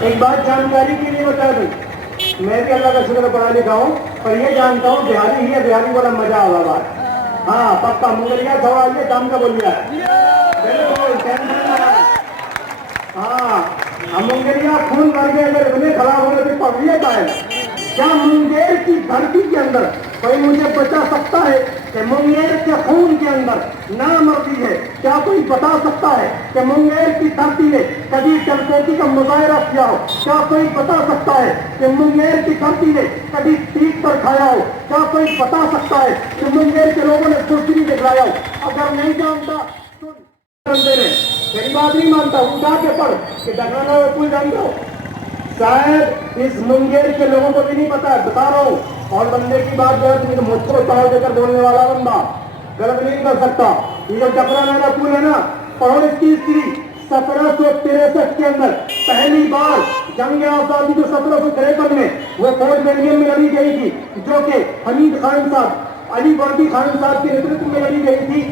ایک بات جانکاری کے لیے بتا دوں، میں بھی اللہ کا شکر پڑھا لکھا ہوں اور یہ جانتا ہوں بہاری ہی ہے، بہاری بڑا مزہ آ بات. ہاں پکا منگلیا تھوڑا آئیے کام کا بولیا ہے. ہاں ہم منگلیا خون مر گئے اگر اتنے خراب ہونے پہ پڑھیے کا ہے. کیا منگیر کی دھرتی کے اندر کوئی مجھے بتا سکتا ہے کہ منگیر کے خون کے اندر نامردی ہے؟ کیا کوئی بتا سکتا ہے کہ منگیر کی دھرتی نے کبھی ڈرپوٹی کا مظاہرہ کیا ہو؟ کیا کوئی بتا سکتا ہے کہ منگیر کی دھرتی نے کبھی پیٹ پر کھایا ہو؟ کیا کوئی بتا سکتا ہے کہ منگیر کے لوگوں نے دوسری دکھلایا ہو؟ اگر نہیں جانتا تو میری بات نہیں مانتا ہوں، جا کے پڑھ کہ ڈگانا کوئی جانتا ہو. شاید اس منگیر کے لوگوں کو بھی نہیں پتا ہے، بتا رہا ہوں. اور بندے کی بات جو ہے مجھ کو پاؤ دے کر بولنے والا بندہ غلط نہیں کر سکتا. یہ جو ڈکرا نالا پل ہے نا، اور اس کی ہسٹری 1763 کے اندر پہلی بار جنگ آزادی جو 1753 میں وہ فورٹ ولیم میں لڑی گئی تھی، جو کہ حمید خان صاحب، علی بردی خان صاحب کے نیترتو میں لڑی گئی تھی.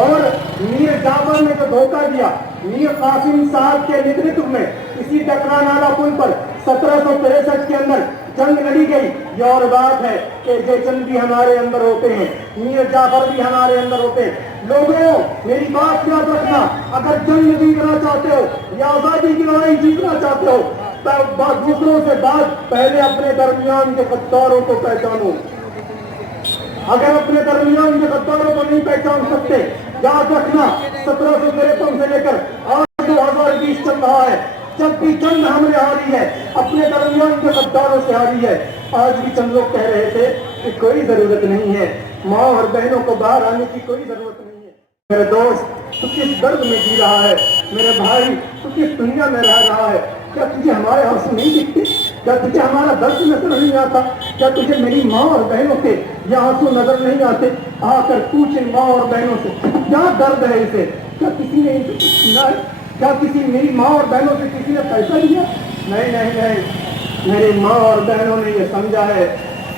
اور میر جعفر نے جو دھوکہ دیا میر قاسم صاحب کے نیترتو میں اسی ڈکرا نالا پل پر 1763 کے اندر جنگ لڑی گئی. یہ اور بات ہے کہ جیسن بھی ہمارے اندر ہوتے ہیں، میر جعفر بھی ہمارے اندر ہوتے ہیں. لوگوں میری بات یاد رکھنا، اگر جنگ جیتنا چاہتے ہو یا آزادی کی لڑائی جیتنا چاہتے ہو تو دوسروں سے بات پہلے اپنے درمیان کے غداروں کو پہچانو. اگر اپنے درمیان کے غداروں کو نہیں پہچان سکتے، یاد رکھنا 1753 سے لے کر آج 2020 چل رہا ہے، جب بھی جنگ ہم نے ہاری ہے اپنے درمیان کے غداروں سے ہاری ہے. آج بھی چند لوگ کہہ رہے تھے کہ کوئی ضرورت نہیں ہے، ماں اور بہنوں کو باہر آنے کی کوئی ضرورت نہیں ہے. میرے دوست تو کس درد میں جی رہا ہے، میرے بھائی تو کس دنیا میں رہ رہا ہے؟ کیا تجھے ہمارے آنسو نہیں دکھتے؟ کیا تجھے ہمارا درد نظر نہیں آتا؟ کیا تجھے میری ماں اور بہنوں کے یہ آنسو نظر نہیں آتے؟ آ کر پوچھ ان ماں اور بہنوں سے کیا درد ہے اسے. کیا کسی نے ان سے کچھ سنا ہے؟ کیا کسی میری ماں اور بہنوں سے کسی نے پیسہ لیا؟ نہیں نہیں نہیں، میری ماں اور بہنوں نے یہ سمجھا ہے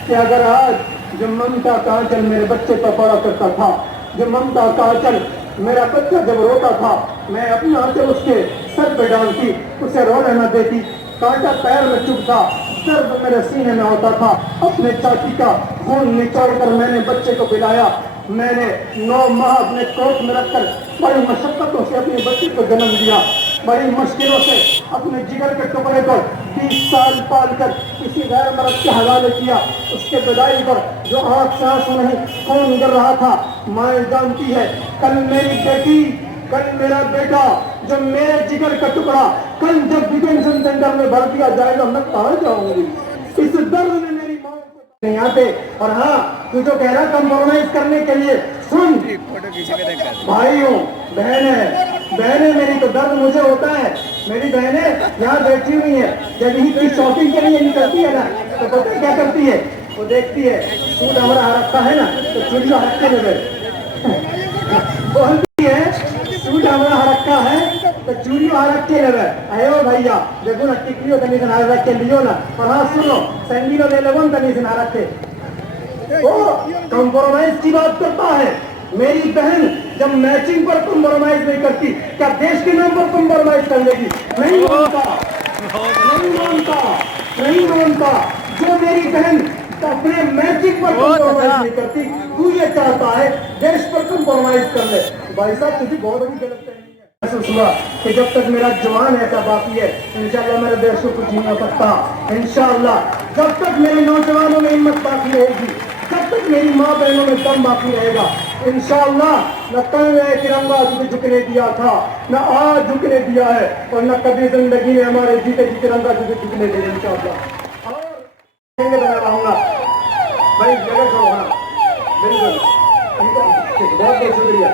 کہ اگر آج جو ممتا کانچل میرے بچے پر پڑا کرتا تھا، جو ممتا کانچل میرا بچہ جب روتا تھا میں اپنا آنچل اس کے سر پہ ڈالتی، اسے رونے نہ دیتی. کانٹا پیر میں چبھتا، درد میرے سینے میں ہوتا تھا. اپنے چاچی کا خون نچوڑ کر میں نے بچے کو پلایا. میں نے 9 ماہ اپنے کوٹ میں رکھ کر بڑی مشقتوں سے اپنے بچے کو جنم دیا، بڑی مشکلوں سے اپنے جگر کے ٹکڑے کو 20 سال پال کر کسی غیر مرد کے حوالے کیا. اس کے بدائی پر جو آنکھ سے آنسو نہیں خون گر رہا تھا، ماں جانتی ہے کل میری بیٹی، کل میرا بیٹا جو میرے جگر کا ٹکڑا کل جب ڈیٹینشن سینٹر میں بھر دیا جائے گا میں کہاں جاؤں گی؟ اس درد نے میری ماں کو نہیں آتے. اور ہاں تو جو کہہ رہا کمپرومائز کرنے کے لیے سن بھائیوں بہنیں میری تو درد مجھے ہوتا ہے. میری بہنیں یہاں بیٹھی ہوئی ہیں، جب ہی کوئی شاپنگ کے لیے نکلتی ہے نا تو پتہ کیا کرتی ہے؟ وہ دیکھتی ہے سوٹ ہمارا رکھا ہے نا تو چوڑیوں ہٹتے ہوئے بولتی ہے سوٹ ہمارا رکھا ہے تو چوڑیوں رکھ کے لگے ایو بھیا دیکھو نا ٹکلیوں تنی سے نہ رکھ کے لیو نا. اور ہاں سنو سینڈیلوں لے لو تنی سے نہ رکھے. وہ کمپرومائز کی بات کرتا ہے. میری بہن جب میچنگ پر کمپرومائز نہیں کرتی کیا دیش کے نام پر کمپرومائز کر لے گی؟ نہیں مانتا نہیں مانتا نہیں مانتا. جو میری بہن اپنے میچنگ پر کمپرومائز نہیں کرتی تو یہ چاہتا ہے دیش پر کمپرومائز کر لے. بھائی صاحب تجھے بہت بڑی غلط ہے محسوس ہوا کہ جب تک میرا جوان ایسا باقی ہے انشاءاللہ میرے دیش کو کچھ نہیں ہو سکتا. انشاءاللہ جب تک میرے نوجوانوں میں ہمت باقی رہے گی، جب تک میری ماں بہنوں میں دم باقی رہے گا، انشاءاللہ نہ کل میں ترنگا تجھے جھکنے دیا تھا نہ آج جھکنے دیا ہے اور نہ کبھی زندگی میں ہمارے جیتے جی ترنگا تجھے جھکنے دے گا انشاءاللہ. اور بنا رہوں گا بھائی جگہ چھوڑنا بالکل. بہت بہت شکریہ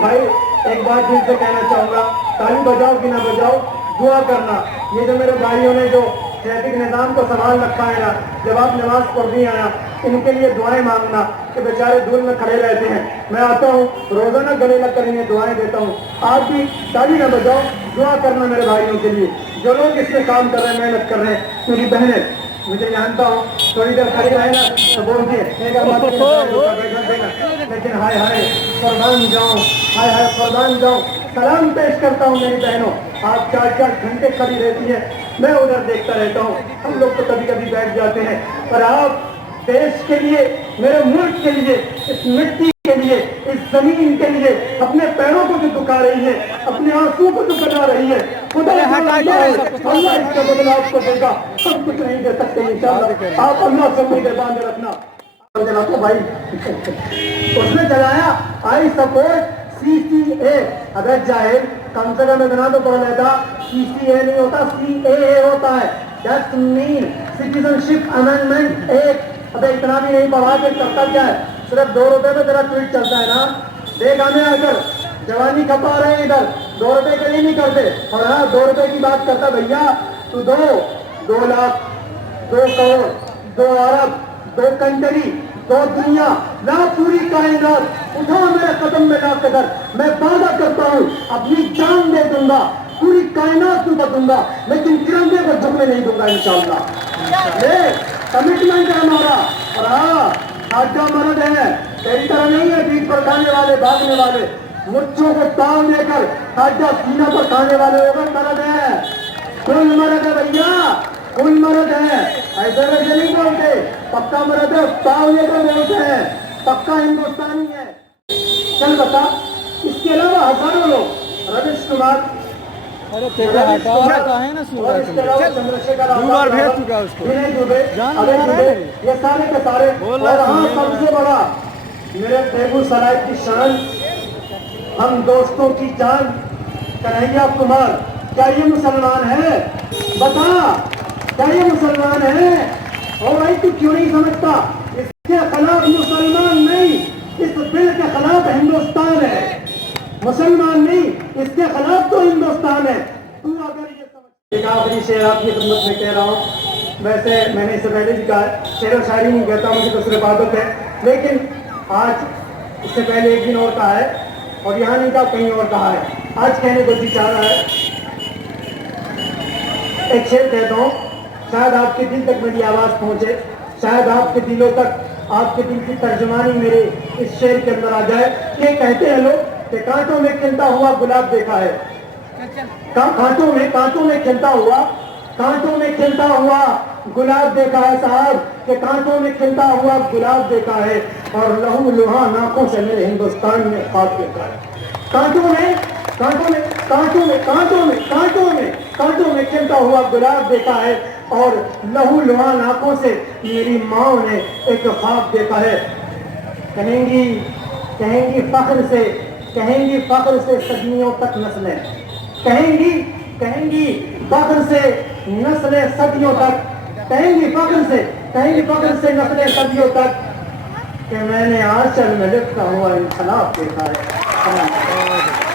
بھائی. ایک بات دل سے کہنا چاہوں گا، تالی بجاؤ کہ نہ بجاؤ دعا کرنا. یہ جو میرے بھائیوں نے جو ٹریفک نظام کو سنبھال رکھا ہے نا، جب آپ نماز پڑھ دی آیا ان کے لیے دعائیں مانگنا کہ بیچارے دھول میں کھڑے رہتے ہیں. میں آتا ہوں روزانہ گلے لگ کر انہیں دعائیں دیتا ہوں. آپ بھی تالی نہ بجاؤ، دعا کرنا میرے بھائیوں کے لیے جو لوگ اس میں کام کر رہے ہیں، محنت کر رہے ہیں. میری بہنیں مجھے جانتا ہوں تھوڑی دیر کھڑی رہے نا تو بولتی ہے لیکن ہائے ہائے قربان جاؤں، ہائے ہائے قربان جاؤں. سلام پیش کرتا ہوں میری بہنوں، آپ 4 گھنٹے کھڑی رہتی ہیں میں ادھر دیکھتا رہتا ہوں. ہم لوگ تو کبھی کبھی بیٹھ جاتے ہیں, پر آپ دیش کے لیے, میرے ملک کے لیے, اس مٹی کے لیے, اس زمین کے لیے اپنے پیروں کو جو دکھا رہی ہے, اپنے آنسو کو جو بنا رہی ہے, خدا اللہ اس کا بدلہ آپ کو دے گا. ہم کچھ نہیں دے سکتے انشاءاللہ. آپ اللہ سے امیدیں باندھے رکھنا. تو بھائی اس نے چلایا آئی سپورٹ CCA. اگر جاہل کم سے کم اتنا تو پڑھ لیتا, CCA نہیں ہوتا, CAA ہوتا ہے. That's mean Citizenship Amendment Act. ابھی اتنا بھی نہیں پڑھا کہ کرتا کیا ہے, صرف 2 روپے پہ تیرا ٹویٹ چلتا ہے نا. دیکھ آنے آ کر جوانی کھپا رہے ہیں ادھر, 2 روپے کے لیے نہیں کرتے. اور ہاں 2 روپے کی بات کرتا بھیا, تو 2 لاکھ 2 کروڑ 2 ارب 2 کنٹری 2 دنیا لا پوری کائنات اٹھا میرے قدم میں لا قدر. میں وعدہ کرتا ہوں اپنی جان دے دوں گا, پوری کائنات کو دوں گا, لیکن ترنگے کو جھکنے نہیں دوں گا انشاءاللہ. یہ کمٹمنٹ ہے ہمارا. اور ہاں آجا مرد ہے, تیری طرح نہیں ہے پیٹ پر کھانے والے بھاگنے والے, مچھوں کو تاؤ لے کر آجا سینہ پر کھانے والے ہوگا. مرد ہے, کل مرد ہے بھیا, کل مرد ہے. ایسے ویسے نہیں بولتے, پکا مرد ہے, تاؤ لے کر بولتے ہیں, پکا ہندوستانی ہے. چل بتا, اس کے علاوہ ہزاروں لوگ, رمیش کمار, ارے تیرے ہٹاؤ کا ہے نا سورج, دو بار بھیج چکا اس کو, جان لگا رہا ہے. یہ سارے کے سارے. اور ہاں سب سے بڑا میرے بیگو سرائے کی شان, ہم دوستوں کی جان, کنہیا کمار. کیا یہ مسلمان ہے؟ بتا, کیا یہ مسلمان ہے؟ اور بھائی تو کیوں نہیں سمجھتا, اس کے خلاف مسلمان نہیں, اس بل کے خلاف ہندوستان ہے. مسلمان نہیں, اس کے خلاف تو ہندوستان ہے. تو اگر یہ سمجھ. ایک آخری شعر آپ کی خدمت میں کہہ رہا ہوں. ویسے میں نے اس سے پہلے بھی کہا ہے, شعر و شاعری نہیں کہتا, مجھے تو صرف عادت ہے, لیکن آج اس سے پہلے ایک دن اور کہا ہے, اور یہاں نہیں کہا, کہیں اور کہا ہے. آج کہنے کو جی چاہ رہا ہے. ایک شعر کہتا ہوں, شاید آپ کے دل تک میری آواز پہنچے, شاید آپ کے دلوں تک, آپ کے دل کی ترجمانی میرے اس شعر کے اندر آ جائے. یہ کہتے ہیں لوگ کہ کانٹوں میں کھلتا ہوا گلاب دیکھا ہے, کانٹوں میں کھلتا ہوا, کانٹوں میں کھلتا ہوا گلاب دیکھا ہے صاحب, کہ کانٹوں میں کھلتا ہوا گلاب دیکھا ہے, اور لہو لہان آنکھوں سے میرے ہندوستان میں خواب دیکھا ہے. کانٹوں میں کانٹوں میں کانٹوں میں کانٹوں میں کانٹوں میں کانٹوں میں کھلتا ہوا گلاب دیکھا ہے, اور لہو لہان آنکھوں سے میری ماں نے ایک خواب دیکھا ہے. کہیں گی فخر سے, کہیں گی فخر سے صدیوں تک نسلیں, کہیں گی فخر سے نسلیں صدیوں تک, کہیں گی فخر سے نسلیں صدیوں تک, کہ میں نے آنچل میں لپٹا ہوا انقلاب دیکھا ہے.